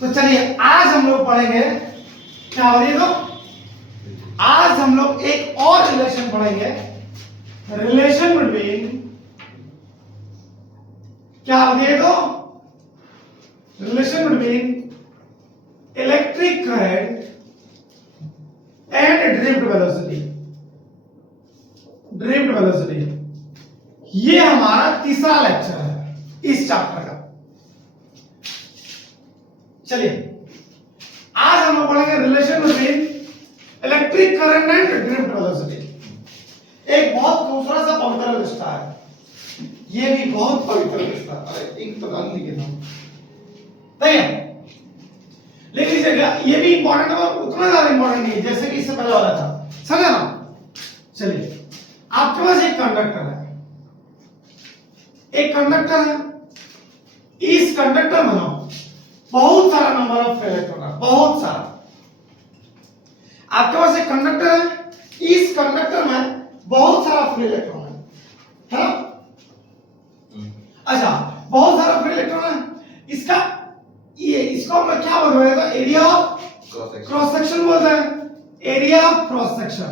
तो चलिए आज हम लोग पढ़ेंगे क्या बोलिए तो आज हम लोग एक और रिलेशन पढ़ेंगे, रिलेशन बिटवीन क्या बोलिए तो relation between electric current and drift velocity. Drift velocity ये हमारा तीसरा लेक्चर है इस चैप्टर का। चलिए आज हम लोग पढ़ेंगे relation between electric current and drift velocity. एक बहुत खूबसूरत सा पवित्र रिश्ता है, ये भी बहुत पवित्र रिश्ता है। अरे एक तो गाली लिखे था नहीं है, लिख लीजिएगा। ये भी इंपॉर्टेंट है और उतना ज्यादा इंपॉर्टेंट नहीं है जैसे कि इससे पहले वाला था, समझा ना। चलिए आपके पास एक कंडक्टर है, एक कंडक्टर है, इस कंडक्टर में ना बहुत सारा नंबर ऑफ इलेक्ट्रॉन है, बहुत सारा। आपके पास एक कंडक्टर है, इस कंडक्टर में बहुत सारा फ्री इलेक्ट्रॉन है ना। अच्छा बहुत सारा फ्री इलेक्ट्रॉन है, इसका ये इसको हम क्या बोलते हैं, एरिया ऑफ क्रॉस सेक्शन बोलते हैं, एरिया ऑफ क्रॉस सेक्शन।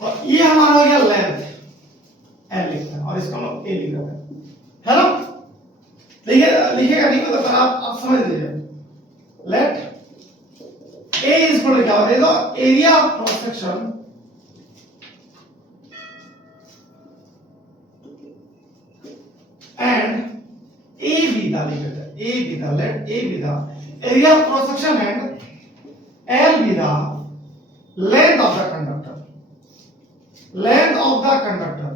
और ये हमारा हो गया लेंथ एल लिखते हैं और इसको हम लोग ए लिख रहे हैं, है ना। लिखेगा नहीं मतलब आप समझ लीजिए। Let A is equal to क्या होता है तो area of cross section and A be the लिख देते हैं, A be the, let A be the area of cross section and L be the length of the conductor, length of the conductor.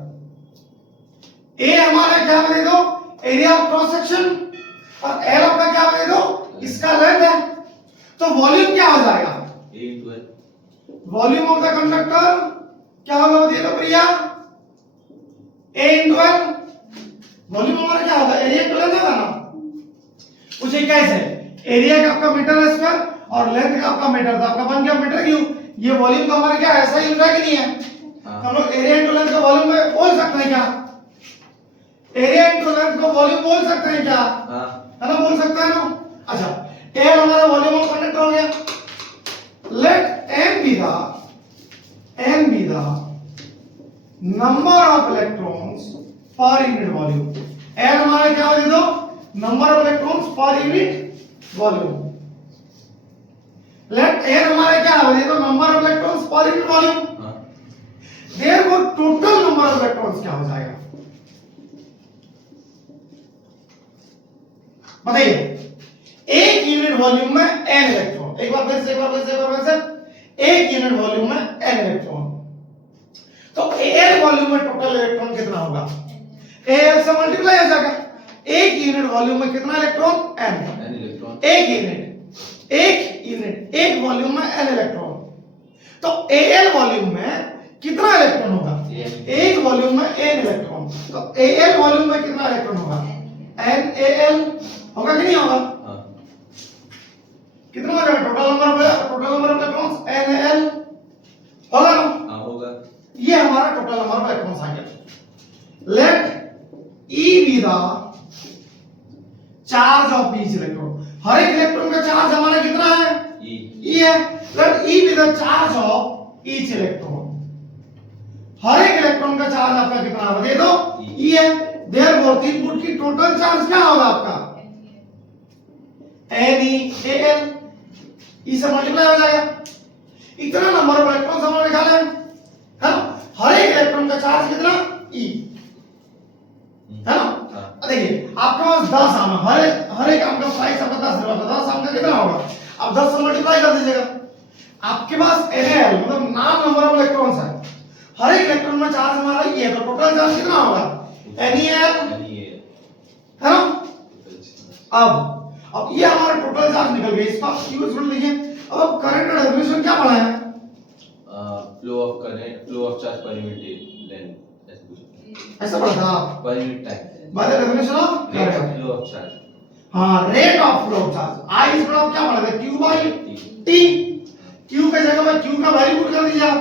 A हमारा क्या बने दो एरिया ऑफ क्रॉस सेक्शन और L आपका क्या बने दो इसका लेंथ है। तो वॉल्यूम क्या हो जाएगा, A into L। Volume of the conductor क्या होगा बताइए तो प्रिया, A into L। वॉल्यूम हमारा क्या होगा एरिया इंटू लेंथ होगा ना। पूछे कैसे, एरिया का आपका मीटर है स्क्वायर और लेंथ का आपका मीटर था, आपका बन गया मीटर क्यूब। ये वॉल्यूम का हमारा क्या ऐसा ही होता है कि नहीं है। हम लोग एरिया इंटू लेंथ का वॉल्यूम में बोल सकते हैं क्या, एरिया इंटू लेंथ को वॉल्यूम बोल सकते हैं क्या, है ना, बोल सकते हैं ना। अच्छा एल हमारा वॉल्यूम ऑफ कंडक्टर हो गया। Let N be the number of electrons per unit volume. L हमारा क्या हो दो number of electrons per unit volume. Let N हमारा क्या हो दो number of electrons per unit volume. Therefore total number of electrons क्या हो जाएगा बताइए। एक यूनिट वॉल्यूम में n इलेक्ट्रॉन, एक बार फिर से एक यूनिट वॉल्यूम में n इलेक्ट्रॉन। तो Al वॉल्यूम में टोटल इलेक्ट्रॉन कितना होगा, Al से मल्टीप्लाई हो जाएगा। एक यूनिट वॉल्यूम में कितना इलेक्ट्रॉन n इलेक्ट्रॉन, एक यूनिट एक वॉल्यूम में n इलेक्ट्रॉन। तो Al वॉल्यूम में कितना इलेक्ट्रॉन होगा, एक वॉल्यूम में n इलेक्ट्रॉन। तो Al वॉल्यूम में कितना इलेक्ट्रॉन होगा NaL होगा कि नहीं होगा, कितना हो जाएगा total number of electrons NaL होगा ना। होगा। ये हमारा टोटल नंबर ऑफ इलेक्ट्रॉन्स आ गया। Let E be the charge of each electron. हर एक इलेक्ट्रॉन का चार्ज हमारा कितना है E है। Let E be the charge of each electron. हर एक इलेक्ट्रॉन का चार्ज आपका कितना है दे दो E है। देयरफॉर इनपुट की टोटल चार्ज क्या होगा आपका NeAl, E से मल्टीप्लाई हो जाएगा। इतना नंबर ऑफ इलेक्ट्रॉन्स हमने निकाले हैं, है ना। हर एक इलेक्ट्रॉन का चार्ज कितना E, है ना। देखिए आपके पास 10 आम है, हर एक आम का प्राइस आपका 10 रुपए, 10 आम का कितना होगा, आप 10 से मल्टीप्लाई कर दीजिएगा। आपके पास NaL मतलब नाम नंबर ऑफ इलेक्ट्रॉन्स है, हर एक इलेक्ट्रॉन में चार्ज हमारा E है, तो टोटल चार्ज कितना होगा NeAl, है ना। अब ये हमारा टोटल चार्ज निकल गया, इसका Q इक्वल लिखिए। अब करंट का डेफिनेशन क्या पढ़ा है, flow of current, flow of charge per unit length, ऐसा पढ़ा था per unit time, by the definition of current, flow of charge. हां rate of flow of charge. I is बराबर क्या पढ़ा था Q बाय T। Q के जगह पर Q का वैल्यू पुट कर दीजिए आप,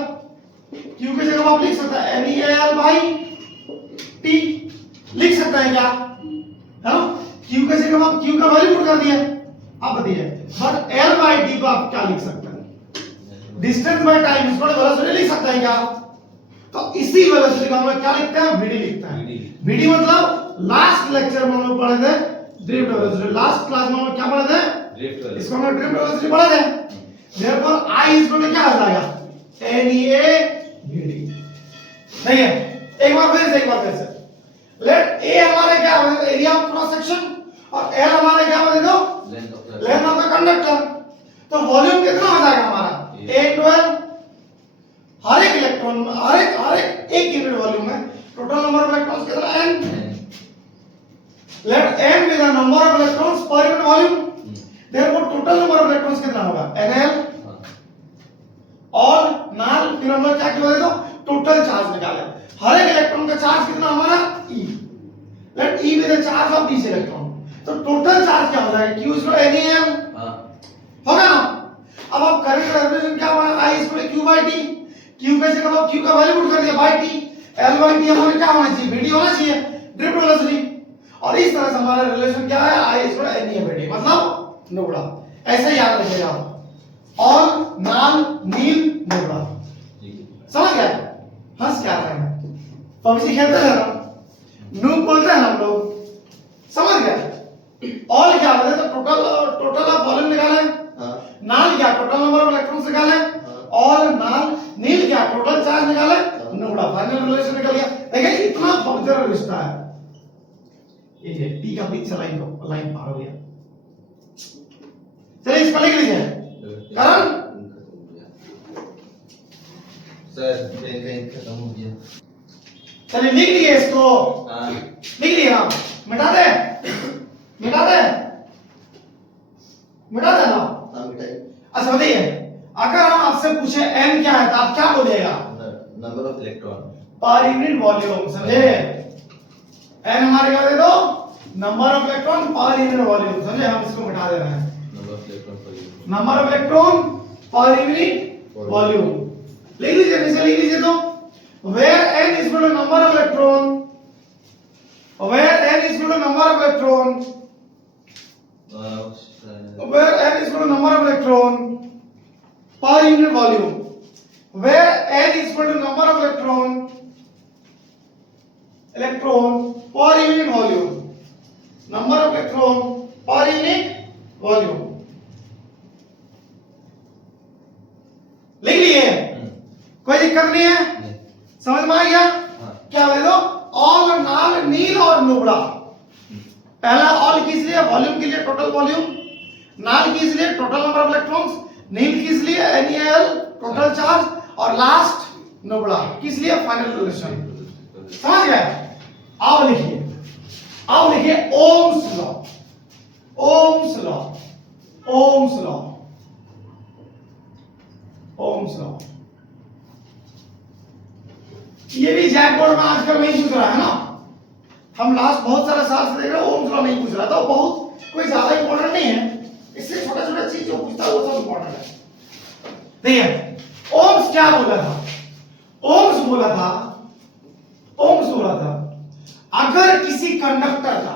Q के जगह पर आप लिख सकते हैं NeAl बाय T लिख सकते हैं क्या, है ना। Q कैसे कम आप Q का वैल्यू पुट कर दिया, आप बताइए। बट L बाई टी को आप क्या लिख सकते हैं, डिस्टेंस बाय टाइम, इसको वेलोसिटी लिख सकते हैं क्या, तो इसी वेलोसिटी को हम लोग क्या लिखते हैं, vd लिखते हैं। vd मतलब लास्ट लेक्चर में हम लोग पढ़े थे ड्रिफ्ट वेलोसिटी, लास्ट क्लास में हम लोग क्या पढ़े थे, ड्रिफ्ट वेलोसिटी, इसको हम लोग ड्रिफ्ट वेलोसिटी पढ़े थे। Therefore I is equal to क्या आ जाएगा, NEA vd। देखिए एक बार फिर से लेट A हमारे क्या है, एरिया ऑफ क्रॉस सेक्शन, और L हमारे क्या बने दो, लेंथ ऑफ द कंडक्टर। तो वॉल्यूम कितना हो जाएगा हमारा, A12। हर एक इलेक्ट्रॉन, हर एक यूनिट वॉल्यूम में टोटल नंबर ऑफ इलेक्ट्रॉन्स कितना, n। Let n be the number of electrons per unit volume, therefore total number of electrons कितना होगा, Nl। और नाल फिर हम लोग क्या किया दो, टोटल चार्ज निकाले, हर एक इलेक्ट्रॉन का चार्ज कितना हमारा, E। Let E be the charge of this electron, तो टोटल चार्ज क्या हो जाएगा, Q इज NeL, होगा ना। अब आप करंट रेजोल्यूशन क्या बना, I is Q by T, Q कैसे करो, Q का वैल्यू पुट कर दिया by T, L by T हमारे क्या होना चाहिए, vd होना चाहिए, ड्रिफ्ट वेलोसिटी। और इस तरह से हमारा रिलेशन क्या है, I इज NeL vd, मतलब नुबड़ा। ऐसे याद रखिएगा, ऑल नाल नील नुबड़ा, समझ गया। हंस क्या रहे हैं, पबजी खेलते हैं ना, नूब बोलते हैं हम लोग, समझ गए। ऑल क्या होता है, तो टोटल ऑफ वॉल्यूम निकाले, नाल क्या टोटल नंबर ऑफ इलेक्ट्रॉन्स निकाले, ऑल नाल नील क्या टोटल चार्ज निकाले, नुबड़ा फाइनल रिलेशन निकल गया। देखिए इतना पवित्र रिश्ता है ये, टी का बीच लाइन पार हो गया। चलिए इसको लिख लीजिए, कारण सर पेन खत्म हो गया। चलिए लिख लिए इसको, लिख लिए हम, मिटा दे मिटा दे मिटा दे ना। अच्छा बताइए, अगर हम आपसे पूछे n क्या है तो आप क्या बोलिएगा, नंबर ऑफ इलेक्ट्रॉन पर यूनिट वॉल्यूम, समझे। n हमारे क्या दे दो, नंबर ऑफ इलेक्ट्रॉन पर यूनिट वॉल्यूम, समझे। हम इसको मिटा दे रहे हैं, number of electron per unit, number of electron पर यूनिट वॉल्यूम। लिख लीजिए, नीचे लिख लीजिए, तो where n is equal to number of electron, where n is equal to number of electron, where n is equal to number of electron per unit volume, where n is equal to number of electron per unit volume, number of electron per unit volume। लिख लिए, कोई दिक्कत नहीं है, समझ में आ गया। क्या बोले दो, ऑल नाल नील और नुबड़ा। पहला ऑल किस लिए, वॉल्यूम के लिए, टोटल वॉल्यूम। नाल किस लिए, टोटल नंबर ऑफ इलेक्ट्रॉन्स। नील किस लिए, NeL टोटल चार्ज। और लास्ट नुबड़ा किस लिए, फाइनल रिलेशन। समझ गए। अब लिखिए Ohm's law, Ohm's law, Ohm's law, Ohm's law. ये भी जैक बोर्ड में आजकल नहीं पूछ रहा है ना, हम लास्ट बहुत सारे साल से देख रहे हैं, ओम्स लॉ नहीं पूछ रहा था, बहुत कोई ज्यादा इंपॉर्टेंट नहीं है, इससे छोटा छोटा चीज जो पूछता है वो सब इंपॉर्टेंट है। देखिए ओम्स क्या बोला था, ओम्स बोला था अगर किसी कंडक्टर का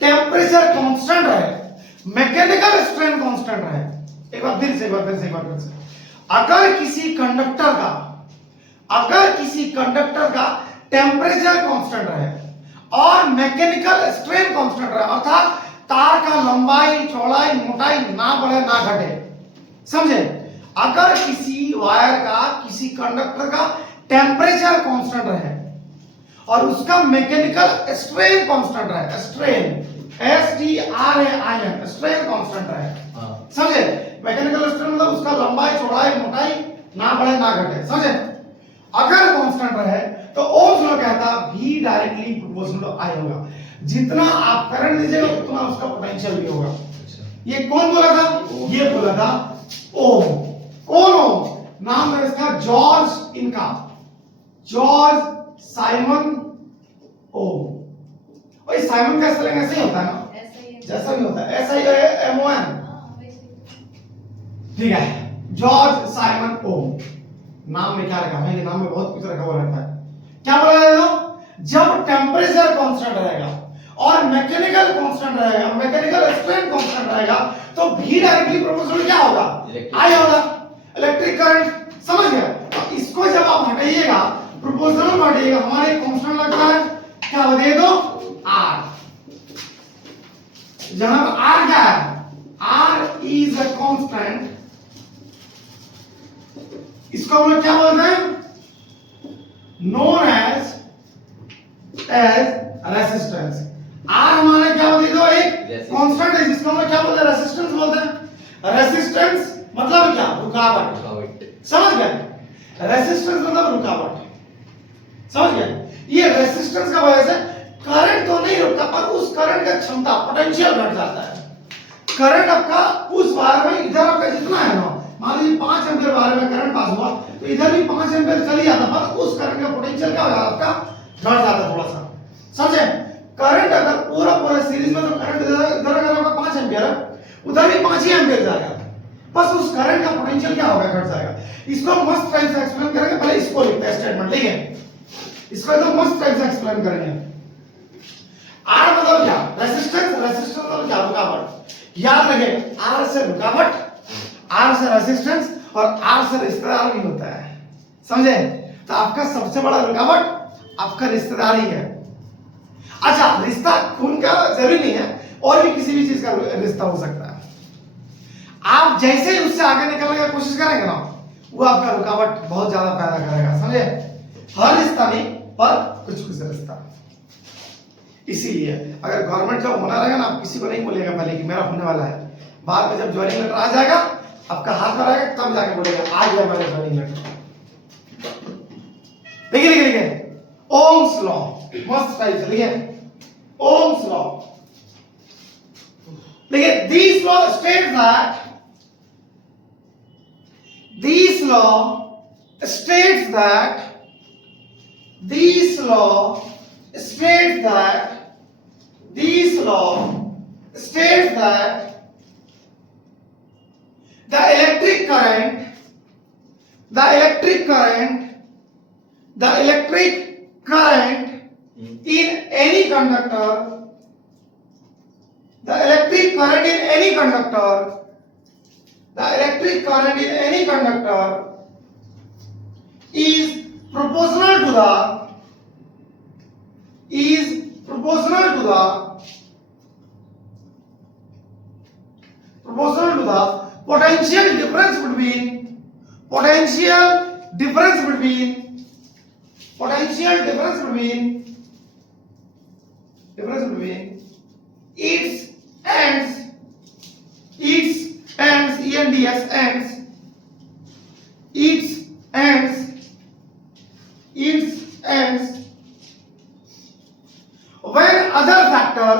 टेम्परेचर कांस्टेंट रहे, मैकेनिकल स्ट्रेन कांस्टेंट रहे, एक बार फिर से, अगर किसी कंडक्टर का टेम्परेचर कांस्टेंट रहे और मैकेनिकल स्ट्रेन कांस्टेंट रहे, अर्थात तार का लंबाई चौड़ाई मोटाई ना बढ़े ना घटे, समझे। अगर किसी वायर का, किसी कंडक्टर का टेम्परेचर कांस्टेंट रहे और उसका मैकेनिकल स्ट्रेन कांस्टेंट रहे, स्ट्रेन STRAIN स्ट्रेन कांस्टेंट रहे, समझे। मैकेनिकल स्ट्रेन मतलब उसका लंबाई चौड़ाई मोटाई ना बढ़े ना घटे, समझे। अगर कांस्टेंट रहे तो ओम्स लॉ कहता V directly proportional to I होगा, जितना आप करंट दीजिएगा उतना उसका पोटेंशियल भी होगा। ये कौन बोला था, ये बोला था ओम। कौन ओम, नाम है इसका जॉर्ज, इनका जॉर्ज साइमन ओम। और साइमन का स्पेलिंग ऐसे ही होता है ना, जैसा भी होता है, SIMON, ठीक है। जॉर्ज साइमन ओम नाम में क्या रखा है, ये नाम में बहुत कुछ रखा हुआ रहता है। क्या बोला जाएगा, जब टेम्परेचर कांस्टेंट रहेगा और मैकेनिकल कांस्टेंट रहेगा, मैकेनिकल स्ट्रेन कांस्टेंट रहेगा, तो V डायरेक्टली प्रोपोर्शनल क्या होगा, I होगा, इलेक्ट्रिक करंट। समझ गए? तो इसको जब आप हटाइएगा, प्रोपोर्शनल हटाइएगा, हमारे कांस्टेंट लगता है क्या, दे दो R। जहां R क्या है, R इज अ कांस्टेंट, इसको हम लोग क्या बोलते हैं, नोन एज रेसिस्टेंस। R हमारा क्या होती है, तो एक कांस्टेंट है जिसको हम लोग क्या बोलते हैं, रेसिस्टेंस बोलते हैं। रेसिस्टेंस मतलब क्या, रुकावट। समझ गए? रेसिस्टेंस मतलब रुकावट, समझ गए? ये रेसिस्टेंस का वजह से करंट तो नहीं रुकता, पर उस करंट का क्षमता, पोटेंशियल घट जाता है। करंट आपका उस वायर में, इधर आपका जितना है ना, मान लीजिए 5 एम्पीयर वायर में करंट पास हुआ, तो इधर भी 5 एम्पीयर चल ही जाता, पर उस करंट का पोटेंशियल क्या हो जाता, आपका घट जाता थोड़ा सा। समझे? करंट अगर पूरा सीरीज में, तो करंट इधर अगर आपका 5 एम्पीयर है, उधर भी 5 ही एम्पीयर जाएगा, बस उस करंट का पोटेंशियल क्या होगा, घट जाएगा। इसको मस्त टाइप से एक्सप्लेन करेंगे, पहले इसको लिखते हैं स्टेटमेंट, ठीक है? इसको एकदम मस्त टाइप से एक्सप्लेन करेंगे। R मतलब क्या, रेसिस्टेंस, रेसिस्टेंस मतलब क्या, रुकावट। याद रखिएगा, R से रुकावट, R से रेसिस्टेंस और R से रिश्तेदार भी होता है, समझे? तो आपका सबसे बड़ा रुकावट आपका रिश्तेदार ही है। अच्छा, रिश्ता खून का जरूरी नहीं है, और भी किसी भी चीज का रिश्ता हो सकता है। आप जैसे ही उससे आगे निकलने की कोशिश करेंगे ना, वो आपका रुकावट बहुत ज्यादा पैदा करेगा, समझे? हर रिश्ता नहीं, पर कुछ रिश्ता। इसीलिए अगर गवर्नमेंट जॉब होना रहेगा ना, आप किसी को नहीं बोलेगा पहले कि मेरा होने वाला है, बाद में जब ज्वाइनिंग लेटर आ जाएगा, आपका हाथ में रहेगा, तब जाके बोलेगा आ गया मेरा ज्वाइनिंग लेटर। देखिए ओम्स लॉ, मस्त टाइप से लिखिए, ओम्स लॉ। देखिए, this law states that, this law states that, this law states that, this law states that the electric current, the electric current in any conductor, the electric current in any conductor, the electric current in any conductor is proportional to the potential difference between its ends, when other factor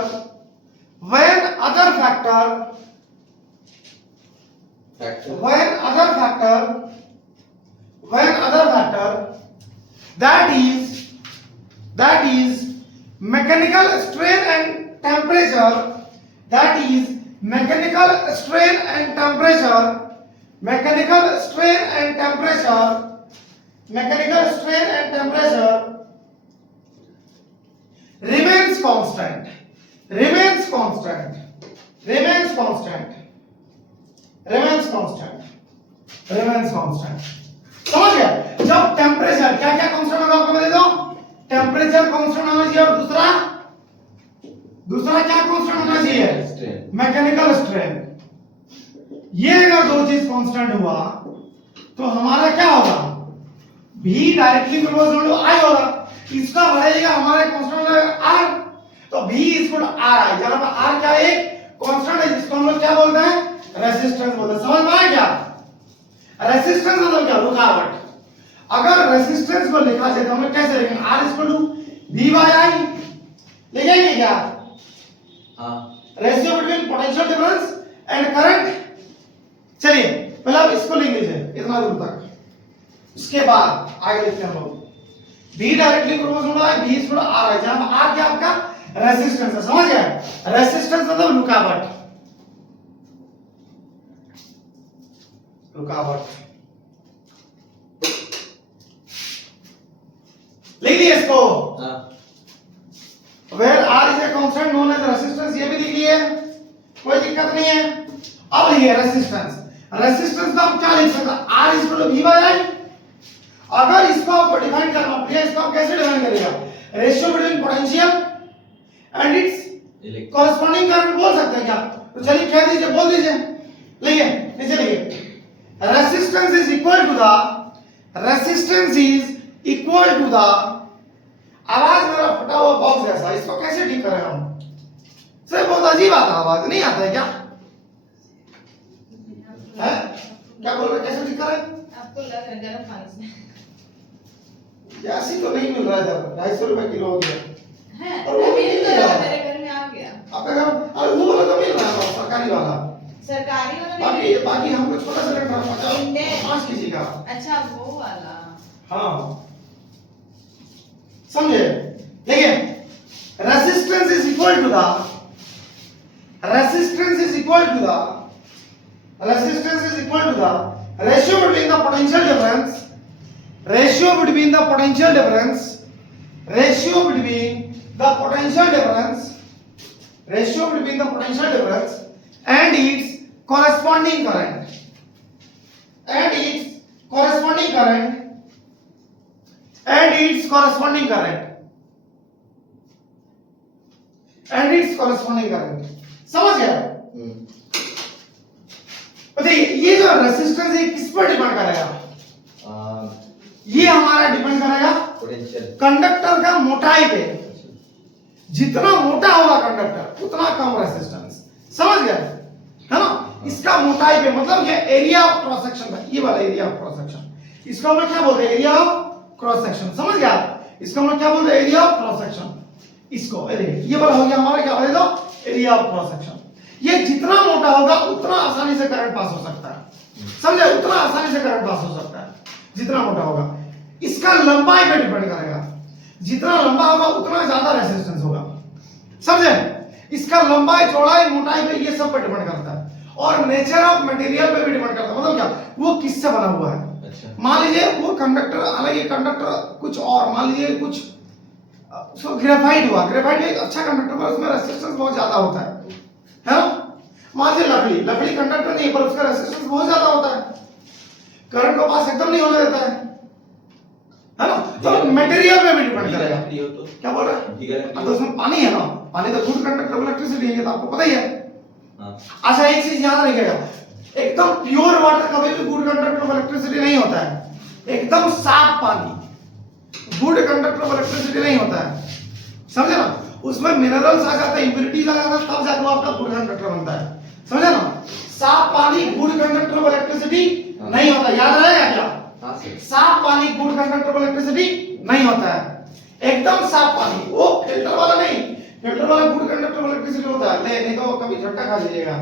that is mechanical strain and temperature, remains constant, समझ गया? जब temperature, क्या क्या constant होगा आपको मैं दे दूं, temperature constant होना चाहिए, और दूसरा क्या कांस्टेंट होना चाहिए, मैकेनिकल स्ट्रेन। ये अगर दो चीज कांस्टेंट हुआ, तो हमारा क्या होगा, V directly proportional to I होगा। इसका बढ़ाइएगा, हमारा कांस्टेंट है R, तो V इक्वल टू RI, जहां पर R क्या है, एक कांस्टेंट है जिसको हम लोग क्या बोलते हैं, रेजिस्टेंस बोलते हैं। समझ में आया क्या? रेजिस्टेंस मतलब क्या, रुकावट। अगर रेजिस्टेंस को लिखा जाए तो हम लोग कैसे लिखेंगे, R equal to V by I लिखेंगे क्या? हाँ, ratio between potential difference and current. चलिए पहले आप इसको लिख लीजिए इतना दूर तक, उसके बाद आगे लिखते हैं हम लोग। V डायरेक्टली प्रोपोर्शनल है V इक्वल टू R, जहां पर R क्या आपका रेजिस्टेंस है। समझ गए? रेजिस्टेंस मतलब रुकावट, लिख दिए इसको। where R is a constant known as resistance, ये भी लिख लिए, कोई दिक्कत नहीं है। अब ये रेसिस्टेंस, रेसिस्टेंस का हम क्या लिख सकते हैं? R is equal to V by I। अगर इसको आपको डिफाइन करना हो, इसको आप कैसे डिफाइन करेगा? Ratio between potential and it's corresponding current बोल सकते हैं क्या? तो चलिए कह दीजिए, बोल दीजिए, लिखिए, नीचे लिखिए, resistance is equal to the, resistance is equal to the, आवाज मेरा फटा हुआ बॉक्स जैसा, इसको कैसे ठीक करें हम? सर बहुत अजीब आता है, आवाज नहीं आता है क्या? है क्या बोल रहे, कैसे ठीक करें? आपको लग रहा है गर्म पानी से ऐसी तो नहीं मिल रहा है, जब 250 रुपए किलो हो गया है, और वो भी अभी नहीं तो मिल रहा। मेरे घर में आ गया आपका घर, अरे वो वाला तो मिल रहा है, सरकारी वाला। सरकारी वाला बाकी नहीं। बाकी हमको छोटा सिलेंडर 5 5 केजी का। अच्छा वो वाला। हाँ समझे? देखिए, resistance is equal to the, resistance is equal to the, resistance is equal to the ratio between the potential difference, ratio between the potential difference, ratio between the potential difference, ratio between the potential difference and its corresponding current, and its corresponding current, and its corresponding current, and its corresponding current। समझ गया? बताइए, ये जो resistance है किस पर depend करेगा? ये हमारा डिपेंड करेगा पोटेंशियल कंडक्टर का मोटाई पे। जितना मोटा होगा कंडक्टर उतना कम रेसिस्टेंस। समझ गए? है ना? इसका मोटाई पे मतलब ये एरिया ऑफ क्रॉस सेक्शन है, ये वाला एरिया ऑफ क्रॉस सेक्शन, इसको हम लोग क्या बोलते हैं? Area of cross section. समझ गया? इसको हम लोग क्या बोलते हैं? Area of cross section. इसको ये वाला हो गया हमारा क्या बोले तो? Area of cross section. ये जितना मोटा होगा उतना आसानी से करंट पास हो सकता है। समझे? उतना आसानी से करंट पास हो सकता है जितना मोटा होगा। इसका लंबाई पे डिपेंड करेगा, जितना लंबा होगा उतना ज्यादा रेजिस्टेंस होगा। समझे? इसका लंबाई, चौड़ाई, मोटाई पे ये सब पे डिपेंड करता है और नेचर ऑफ मटेरियल पे भी डिपेंड करता है। मतलब क्या? वो किससे बना हुआ है। अच्छा। मान लीजिए वो कंडक्टर, हालांकि कंडक्टर कुछ और, मान लीजिए कुछ सो ग्रेफाइट हुआ, ग्रेफाइट एक अच्छा कंडक्टर पर उसमें रेजिस्टेंस बहुत ज्यादा होता है ना? मान लीजिए लकड़ी, लकड़ी कंडक्टर नहीं पर उसका रेजिस्टेंस बहुत ज्यादा होता है, करंट को पास एकदम नहीं होने देता है ना? तो मटेरियल पे भी डिपेंड करेगा। तो क्या बोल रहा है? तो उसमें पानी है ना, पानी तो गुड कंडक्टर ऑफ इलेक्ट्रिसिटी है, तो आपको पता ही है। अच्छा एक चीज याद रखिएगा, एकदम प्योर वाटर कभी भी गुड कंडक्टर ऑफ इलेक्ट्रिसिटी नहीं होता है। एकदम साफ पानी गुड कंडक्टर ऑफ इलेक्ट्रिसिटी नहीं होता है। समझे ना? उसमें मिनरल्स आ जाते हैं, इंप्योरिटीज आ जाते हैं, तब जाकर आपका गुड कंडक्टर बनता है। समझे ना? साफ पानी गुड कंडक्टर ऑफ इलेक्ट्रिसिटी नहीं होता। याद रहेगा क्या? साफ पानी गुड कंडक्टर ऑफ इलेक्ट्रिसिटी नहीं होता है। एकदम साफ पानी, वो फिल्टर वाला नहीं, फिल्टर वाला गुड कंडक्टर ऑफ इलेक्ट्रिसिटी होता है। ले नहीं तो कभी झटका खा लीजिएगा।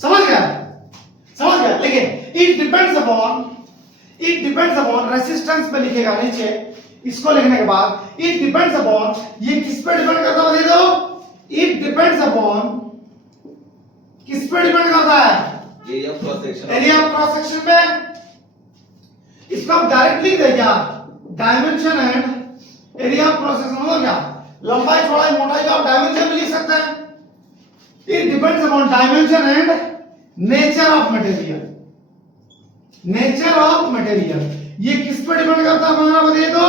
समझ गया? समझ गया? लेकिन इट डिपेंड्स अपॉन रेसिस्टेंस पे लिखेगा नीचे, इसको लिखने के बाद इट डिपेंड्स अपॉन, ये किस पे डिपेंड करता है बता दो? इट डिपेंड्स अपॉन, किस पे डिपेंड करता है? Area of cross section, area of cross section पे। इसको हम डायरेक्ट लिख दें क्या? Dimension and area of cross section. मतलब क्या? लंबाई, चौड़ाई, मोटाई का आप डायमेंशन भी लिख सकते हैं। It depends upon dimension and nature of material. Nature of material ये किस पे डिपेंड करता है हमारा बताइए तो?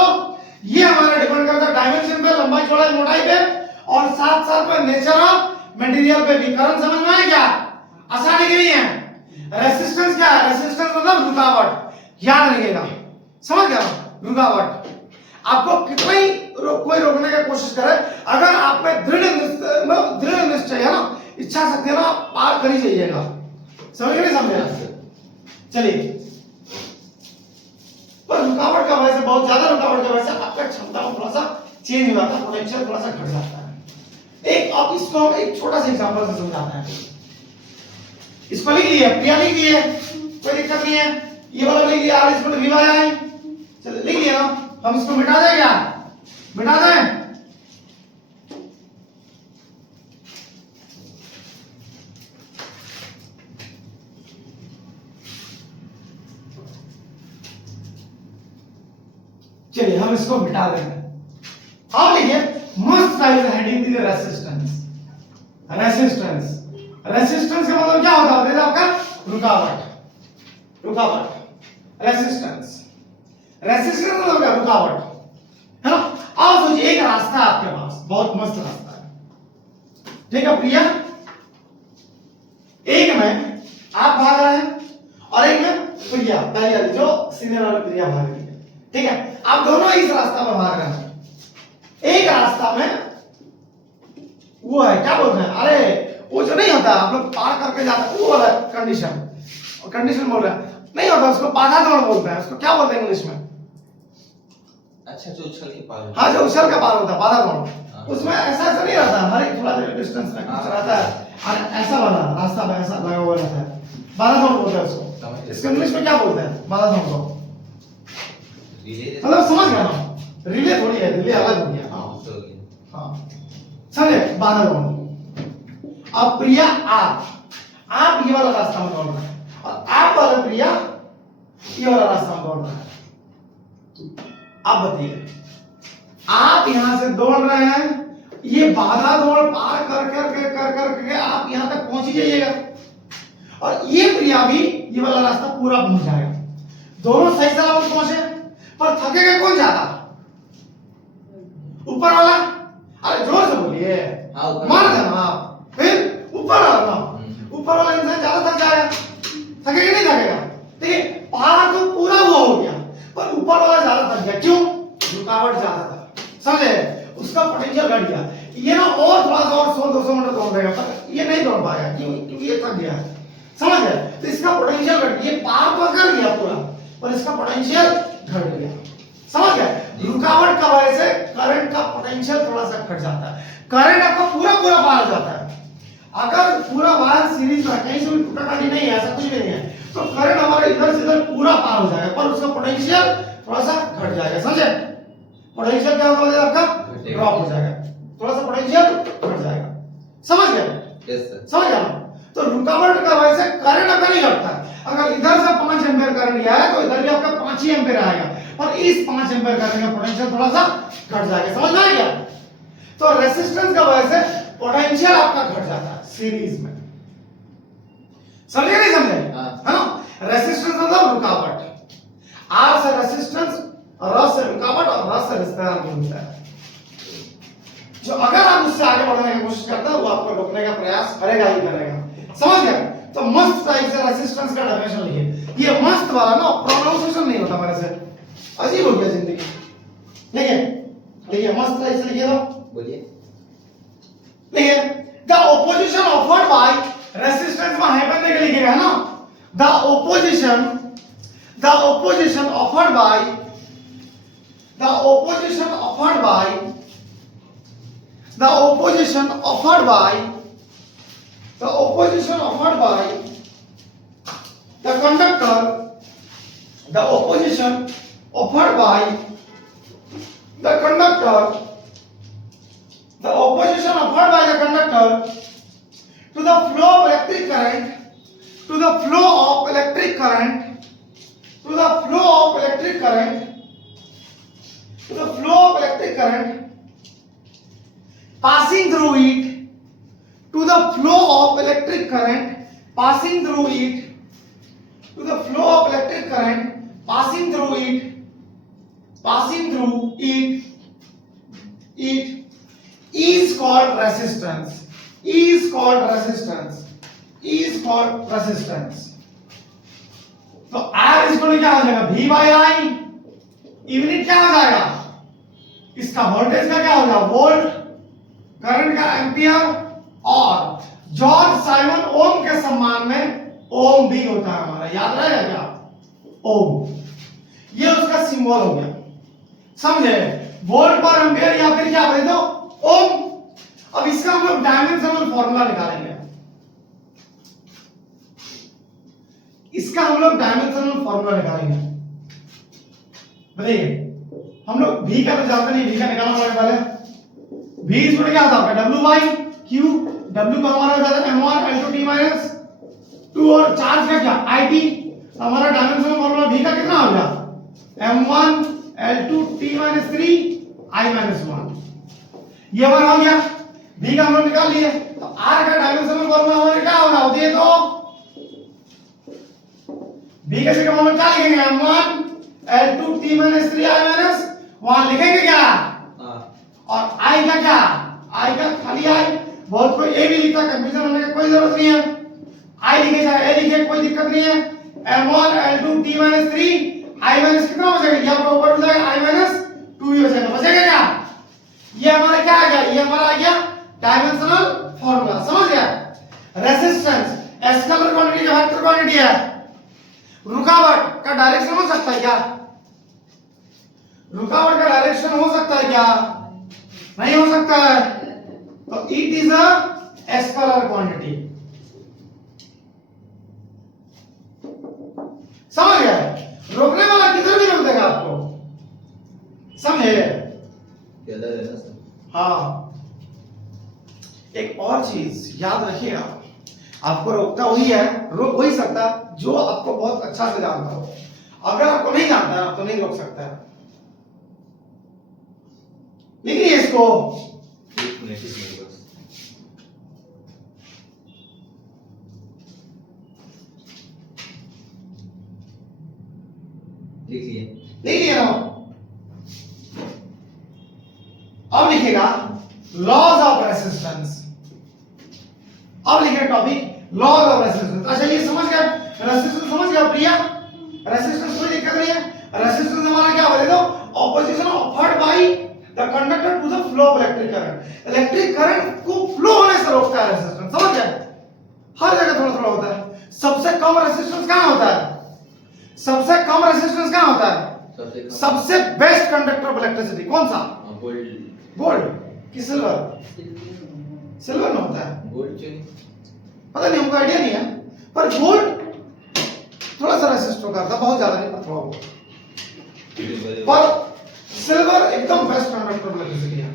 ये हमारा डिपेंड करता है डायमेंशन पे, लंबाई, चौड़ाई, मोटाई पे और साथ साथ में नेचर ऑफ मटेरियल पे भी। करंट समझ में आया क्या? आसानी की नहीं है। रेसिस्टेंस क्या है? रेसिस्टेंस मतलब रुकावट। याद रखिएगा। समझ गया? रुकावट। आपको कितना ही कोई रोकने की कोशिश करे, अगर आप में दृढ़ निश्चय है ना, इच्छा शक्ति है ना, आप पार कर ही जाइएगा। समझ गए? नहीं समझे? चलिए, पर रुकावट का वजह से, बहुत ज्यादा रुकावट की वजह से आपका क्षमता में थोड़ा सा चेंज हो जाता है, पोटेंशियल थोड़ा सा घट जाता है। एक अब इसको हम एक छोटा सा एग्जांपल से समझाते हैं। इसको लिख लिए, प्रिया लिख लिए, कोई दिक्कत नहीं है। ये वाला लिख लिया, आर इसको वी बाय आई, चलो लिख लिया ना। हम इसको मिटा दें क्या? मिटा दें। चलिए हम इसको मिटा देंगे। अब देखिए must is heading the resistance. Resistance. Resistance का मतलब क्या होता है? आपका रुकावट. रुकावट. Resistance. Resistance मतलब क्या? रुकावट. है ना? अब सोचिए एक रास्ता है आपके पास, बहुत मस्त रास्ता है. ठीक है प्रिया? एक में आप भाग रहे हैं और एक में प्रिया, पहली वाली जो सीनियर वाली प्रिया भाग रही है. ठीक है? आप दोनों इस रास्ता पर भाग रहे हैं. एक रास्ता में वो है, क्या बोलते हैं, अरे वो जो नहीं होता आप लोग पार करके जाते हैं, वो वाला कंडीशन. और कंडीशन बोल रहा है नहीं होता, उसको बाधा दौड़ बोलते हैं. उसको क्या बोलते हैं इंग्लिश में? अच्छा, जो उछल के पार. हाँ, जो उछल के पार होता है, बाधा दौड़. हाँ. उसमें ऐसा नहीं रहता, हर एक थोड़ा देर डिस्टेंस में कुछ रहता है और ऐसा वाला रास्ता में ऐसा लगा हुआ रहता है, बाधा दौड़ बोलते हैं उसको. इसको इंग्लिश में क्या बोलते हैं? बाधा दौड़ को. मतलब समझ गया ना? रिले थोड़ी है, रिले अलग हो गया. हाँ, समझे? बाधा दौड़. अब प्रिया आप ये वाला रास्ता में दौड़ रहे हैं और आप वाला प्रिया ये वाला रास्ता में दौड़ रहा है. अब बताइए, आप यहां से दौड़ रहे हैं, ये बाधा दौड़ पार कर कर आप यहां तक पहुंच ही जाइएगा और ये प्रिया भी ये वाला रास्ता पूरा पहुंच जाएगा. दोनों सही सलामत पहुंचे, पर थकेगा कौन ज्यादा? ऊपर वाला. अरे जोर से बोलिए. हाँ, मार देना आप. फिर ऊपर वाला ना, ऊपर वाला इंसान ज्यादा थक जाएगा. थकेगा नहीं थकेगा? देखिए, पार तो पूरा हुआ हो गया, पर ऊपर वाला ज्यादा थक गया. क्यों? रुकावट ज्यादा था. समझे? उसका पोटेंशियल घट गया. ये ना और थोड़ा सा और 100-200 मीटर दौड़ देगा, पर ये नहीं दौड़ पाएगा. क्यों? क्योंकि ये थक गया है. समझ गए? तो इसका पोटेंशियल घट गया. पार तो कर गया पूरा, पर इसका पोटेंशियल घट गया. समझ गए? रुकावट का वजह से करंट का पोटेंशियल थोड़ा सा घट जाता है. करंट आपका पूरा पार हो जाता है. अगर पूरा वायर सीरीज में कहीं से भी टूटा टाटी नहीं है, ऐसा कुछ भी नहीं है, तो करंट हमारा इधर से इधर पूरा पार हो जाएगा, पर उसका पोटेंशियल थोड़ा सा घट जाएगा. समझे? पोटेंशियल क्या होगा आपका? ड्रॉप हो जाएगा. थोड़ा सा पोटेंशियल घट जाएगा. समझ गए? Yes sir. समझ गया? तो रुकावट का वजह से करंट आपका नहीं घटता. अगर इधर से 5 एम्पीयर करंट गया है तो इधर भी आपका 5 ही एम्पीयर आएगा, पर इस 5 एम्पीयर करंट का पोटेंशियल थोड़ा सा घट जाएगा. समझ में आ गया? तो रेजिस्टेंस का वजह से पोटेंशियल आपका घट जाता है सीरीज में. समझे नहीं समझे? है ना? रेजिस्टेंस मतलब रुकावट. आर से रेजिस्टेंस, र से रुकावट और र से रिश्तेदार मिलता है. जो अगर आप उससे आगे बढ़ने की कोशिश करते हैं वो आपको रोकने का प्रयास करेगा ही करेगा. समझ गए? तो मस्त टाइप से रेजिस्टेंस का डेफिनेशन लिखिए. ये मस्त वाला ना प्रोनाउंसिएशन नहीं होता मेरे से, अजीब हो गया जिंदगी. देखिए मस्त टाइप से लिखिए. तो बोलिए. देखिए, the opposition offered by resistance में हाइपन देके लिखिएगा ना. The opposition offered bye the conductor to the flow of electric current passing through it, to the flow of electric current passing through it is called resistance. तो R इस क्या हो जाएगा? V by I. Unit क्या हो जाएगा? इसका voltage का क्या हो जाएगा? वोल्ट, करंट का एम्पियर, और जॉर्ज साइमन ओम के सम्मान में ओम भी होता है हमारा. याद रहेगा क्या? ओम. ये उसका सिंबल हो गया. समझे? वोल्ट पर एम्पियर या फिर क्या बोले तो ओम. अब इसका हम लोग डायमेंशनल फॉर्मूला निकालेंगे. बताइए, हम लोग v का तो जानते नहीं, v का निकालना पड़ेगा पहले. v इस क्या होता है? w by q. w का हमारा हो जाता है m1 l2 t minus 2 और चार्ज का क्या? it. हमारा डायमेंशनल फॉर्मूला v का कितना हो गया? m1 l2 t minus 3 I minus 1. ये हमारा हो गया, बी का हम लोग निकाल लिए। तो आर का डायमेंशनल फॉर्मूला हमारे क्या होगा, होती है तो बी का जगह हम लोग क्या लिखेंगे, m1 L2 T - 3 I minus, वहां लिखेंगे क्या, और I का क्या, I का खाली I, बहुत कोई ए भी लिखता, कंफ्यूजन होने का कोई जरूरत नहीं है, I लिखे चाहे ए लिखे कोई दिक्कत नहीं है। m1 L2 T - 3 I minus कितना बचेगा, ये आपका ऊपर हो जाएगा I माइनस 2 ही बचेगा, बचेगा क्या, ये हमारा क्या आ गया, ये हमारा आ गया डायमेंशनल फॉर्मूला, समझ गया। रेजिस्टेंस स्केलर क्वांटिटी का वेक्टर क्वांटिटी है, रुकावट का डायरेक्शन हो सकता है क्या, रुकावट का डायरेक्शन हो सकता है क्या, नहीं हो सकता है, तो it is a scalar quantity, समझ गए। रोकने वाला किधर भी रोक देगा आपको, समझे। हाँ, एक और चीज याद रखिएगा, आपको रोकता वही है, रोक वही सकता जो आपको बहुत अच्छा से जानता हो, अगर आपको नहीं जानता है तो नहीं रोक सकता है। लिखिए इसको, लिखिए ना, अब लिखेगा लॉज ऑफ रेसिस्टेंस, अब लिखे टॉपिक लॉज ऑफ रेसिस्टेंस। अच्छा ये समझ गए, रेसिस्टेंस समझ गया प्रिया, रेसिस्टेंस कोई दिक्कत नहीं है। रेसिस्टेंस हमारा क्या बता दो, opposition offered by the conductor to the flow of electric current, electric current को फ्लो होने से रोकता है रेसिस्टेंस, समझ गए। हर जगह थोड़ा थोड़ा होता है। सबसे कम रेसिस्टेंस कहां होता है, सबसे कम रेसिस्टेंस कहां होता है, सबसे बेस्ट कंडक्टर ऑफ इलेक्ट्रिसिटी कौन सा, गोल्ड कि सिल्वर, सिल्वर में होता है, गोल्ड पता नहीं, हमको आइडिया नहीं है, पर गोल्ड थोड़ा सा रेसिस्ट करता, बहुत ज्यादा नहीं, पर थोड़ा बहुत, पर सिल्वर एकदम बेस्ट कंडक्टर ऑफ इलेक्ट्रिसिटी है,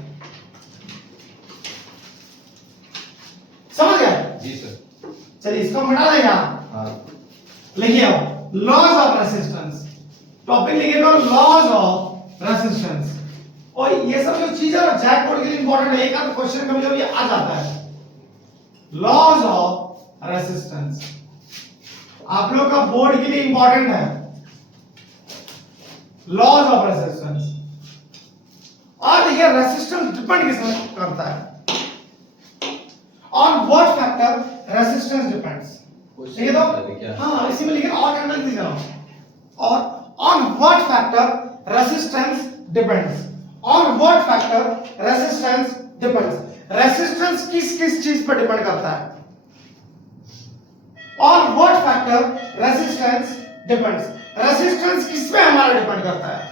समझ गए जी सर। चलिए इसको मिटा देंगे हाँ, लिखिए लॉज ऑफ रेसिस्टेंस, टॉपिक लिखिएगा लॉज ऑफ रेसिस्टेंस। और ये सब जो चीज है ना जैक बोर्ड के लिए इंपॉर्टेंट है, एक आध क्वेश्चन कभी कभी आ जाता है। लॉज ऑफ रेसिस्टेंस आप लोग का बोर्ड के लिए इंपॉर्टेंट है, लॉज ऑफ रेसिस्टेंस। और देखिए रेसिस्टेंस डिपेंड किसमें करता है, on what factor resistance depends, ठीक है तो हाँ इसी में लिखे और कैंडल दीजिए, और on what factor resistance depends, on what factor resistance depends, resistance किस किस चीज पर डिपेंड करता है, on what factor resistance depends, resistance किस पे हमारा डिपेंड करता है,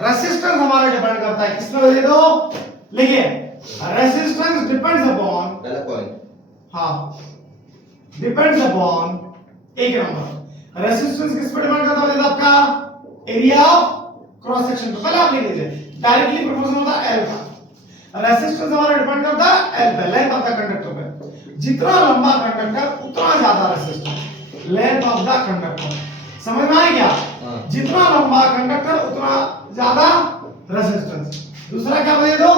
रेसिस्टेंस हमारा डिपेंड करता है किस पे, दे दो लिखिए रेसिस्टेंस डिपेंड्स अपॉन, पहला पॉइंट, हाँ डिपेंड्स अपॉन, एक नंबर रेसिस्टेंस किस पे डिपेंड करता है, आपका एरिया ऑफ क्रॉस सेक्शन पे, पहले आप लिख लीजिए डायरेक्टली प्रोपोर्शनल होता है एल का, रेसिस्टेंस हमारा डिपेंड करता है एल पे, लेंथ ऑफ द कंडक्टर पे, जितना लंबा कंडक्टर उतना ज्यादा resistance, length of the conductor, समझ में आ गया, जितना लंबा कंडक्टर उतना ज्यादा रेसिस्टेंस। दूसरा क्या बता दो,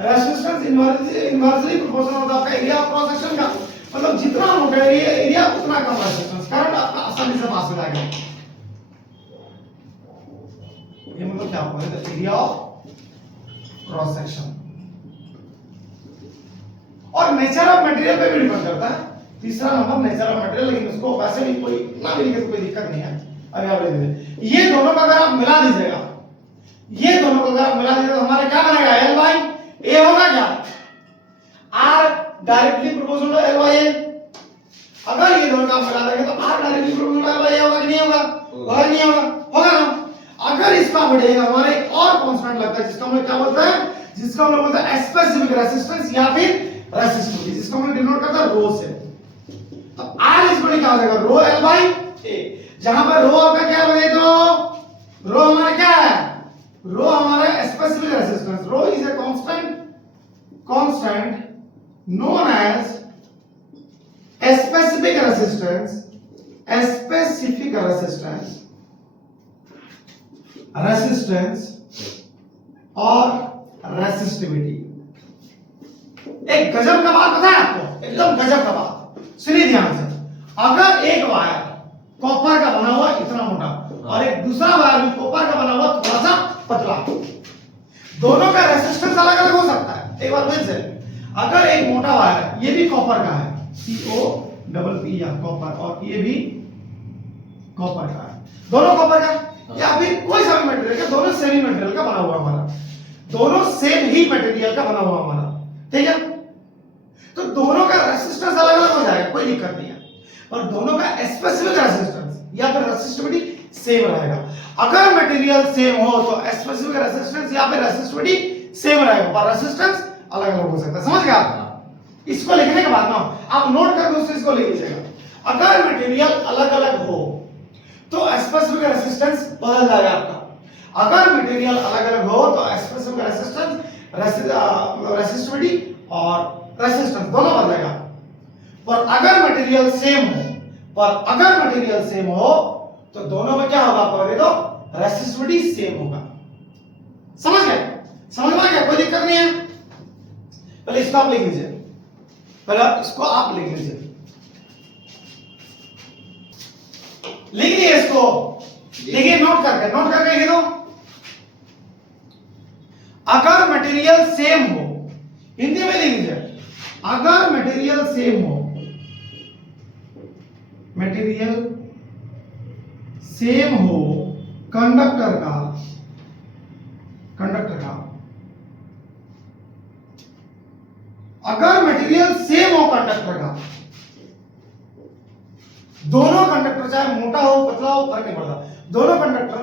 रेसिस्टेंस इनवर्सली प्रोपोर्शनल होता है आपका एरिया ऑफ क्रॉस सेक्शन का, मतलब जितना मोटा एरिया उतना कम रेसिस्टेंस, करंट आपका आसानी से पास हो जाएगा। ये मतलब क्या होगा, एरिया ऑफ क्रॉस सेक्शन, और नेचर ऑफ मटेरियल पे भी डिपेंड करता है। तीसरा नंबर नेचर ऑफ मटेरियल, लेकिन उसको वैसे भी कोई ना भी लिखे तो कोई दिक्कत नहीं है। अभी आप लिख दीजिए, ये दोनों को अगर आप मिला दीजिएगा, ये दोनों को अगर आप मिला दीजिएगा तो हमारा क्या बनेगा, एल बाई ए होगा क्या, R directly proportional to L by A. अगर ये दोनों का आप मिला देंगे तो R directly proportional to L by A होगा कि नहीं होगा, होगा नहीं होगा, होगा ना। अगर इसका बढ़ेगा हमारा एक और कांस्टेंट लगता है जिसको हम लोग क्या बोलते हैं, जिसको हम लोग बोलते हैं स्पेसिफिक रेसिस्टेंस या फिर रेसिस्टिविटी, जिसको हम लोग डिनोट करते हैं रो से। अब आर इज क्या हो जाएगा, रो एल बाई ए, जहां पर रो आपका क्या बने, तो रो हमारा क्या है, रो हमारा specific resistance, rho is a constant known as specific resistance, specific resistance or resistivity, एक गजब का बात बताया आपको, एकदम गजब का बात, सुनिए ध्यान से। अगर एक वायर कॉपर का बना हुआ इतना मोटा और एक दूसरा वायर भी कॉपर का बना हुआ थोड़ा सा पतला, दोनों का रेजिस्टेंस अलग अलग हो सकता है। एक बार फिर से, अगर एक मोटा वायर है, ये भी कॉपर का है, COPP या कॉपर, और ये भी कॉपर का है, दोनों कॉपर का, या फिर कोई सा भी मटेरियल का, दोनों सेमी मटेरियल का बना हुआ हमारा, दोनों सेम ही मटेरियल का बना हुआ हमारा, ठीक है। तो दोनों का रेजिस्टेंस अलग अलग हो जाएगा, कोई दिक्कत नहीं है, और दोनों का स्पेसिफिक रेजिस्टेंस या फिर रेजिस्टिविटी सेम रहेगा। अगर मटेरियल सेम हो तो स्पेसिफिक रेजिस्टेंस या फिर रेजिस्टिविटी सेम रहेगा, पर रेजिस्टेंस अलग अलग हो सकता है। समझ गए आप? इसको लिखने के बाद ना आप नोट करके उस चीज को लिख लीजिएगा। अगर मटेरियल अलग अलग हो तो स्पेसिफिक रेजिस्टेंस बदल जाएगा आपका। अगर मटेरियल अलग अलग हो तो स्पेसिफिक रेजिस्टेंस, रेजिस्टिविटी और रेजिस्टेंस दोनों बदलेगा। पर अगर मटेरियल सेम हो, तो दोनों में क्या होगा आपको बता दो, रेजिस्टिविटी सेम होगा। समझ गए? समझ में आ गया? कोई दिक्कत नहीं है। पहले इसको आप लिख लीजिए, पहले इसको आप लिख लीजिए, लिख दिए इसको, देखिए नोट करके लिख दो। अगर मटेरियल सेम हो, हिंदी में लिख लीजिए, अगर मटेरियल सेम हो, मटेरियल सेम हो कंडक्टर का, अगर मटेरियल सेम हो कंडक्टर का, दोनों कंडक्टर चाहे मोटा हो पतला हो फर्क नहीं पड़ता, दोनों कंडक्टर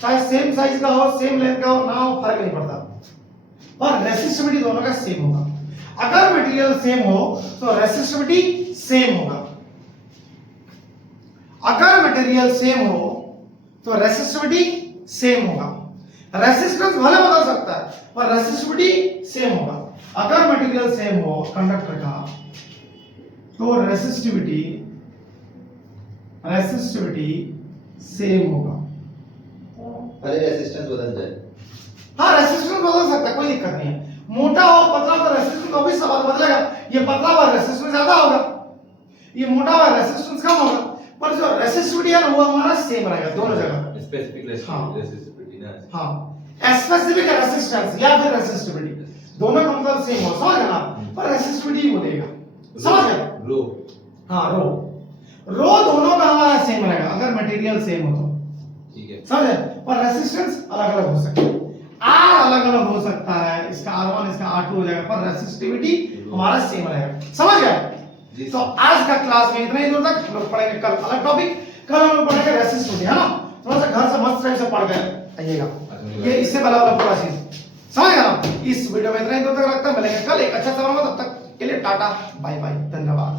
चाहे सेम साइज का हो, सेम लेंथ का हो ना हो, फर्क नहीं पड़ता, और रेसिस्टिविटी दोनों का सेम होगा। अगर मटेरियल सेम हो तो रेसिस्टिविटी सेम होगा। अगर मटेरियल सेम हो तो रेसिस्टिविटी सेम होगा। रेसिस्टेंस भले बदल सकता है पर रेसिस्टिविटी सेम होगा। अगर मटेरियल सेम हो कंडक्टर का तो रेसिस्टिविटी सेम होगा। भले रेजिस्टेंस बदल जाए। हाँ, रेसिस्टेंस बदल सकता है, कोई दिक्कत नहीं है। मोटा हो पतला तो रेसिस्टेंस तो भी सब बदलेगा। ये पतला हुआ रेसिस्टेंस ज्यादा होगा, ये मोटा हुआ रेसिस्टेंस कम होगा, पर जो रेसिस्टिविटी है वो हमारा सेम रहेगा दोनों जगह। स्पेसिफिक रेजिस्टिविटी ना। हाँ, स्पेसिफिक रेसिस्टेंस या फिर रेसिस्टिविटी दोनों का मतलब सेम हो, समझ गए ना? पर रेसिस्टिविटी वो देगा, समझ गए? रो। हाँ, रो दोनों का हमारा सेम रहेगा अगर मटेरियल सेम हो तो, ठीक है, समझे? पर रेसिस्टेंस अलग अलग हो सकता है, R अलग अलग हो सकता है, इसका R1 इसका R2 हो जाएगा, पर रेसिस्टिविटी हमारा सेम रहेगा। समझ गए? तो आज का क्लास में इतना ही दूर तक। हम लोग पढ़ेंगे कल अलग टॉपिक, कल हम लोग पढ़ेंगे रेसिस्टिविटी, है ना? थोड़ा सा घर से मस्त टाइप से पढ़ गए आइएगा, ये इससे पहला वाला पूरा चीज समझ गए ना? इस वीडियो में इतना ही दूर तक रखते हैं, मिलेंगे कल एक अच्छा सवाल में, तब तक के लिए टाटा बाय बाय, धन्यवाद।